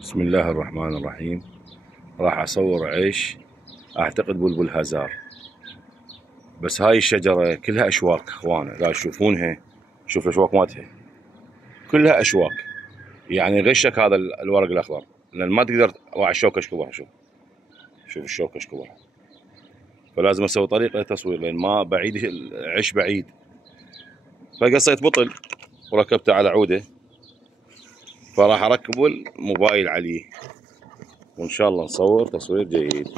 بسم الله الرحمن الرحيم. راح اصور عيش، اعتقد بلبل هزار. بس هاي الشجرة كلها اشواك اخوانه، لا تشوفونها، شوف الاشواك مالتها كلها اشواك، يعني غشك هذا الورق الاخضر لان ما تقدر. راح الشوكة ايش كبرها، شوف الشوكة ايش كبرها. فلازم اسوي طريقة للتصوير لان ما بعيد، العش بعيد. فقصيت بطل وركبته على عودة، فراح اركب الموبايل عليه وان شاء الله نصور تصوير جيد.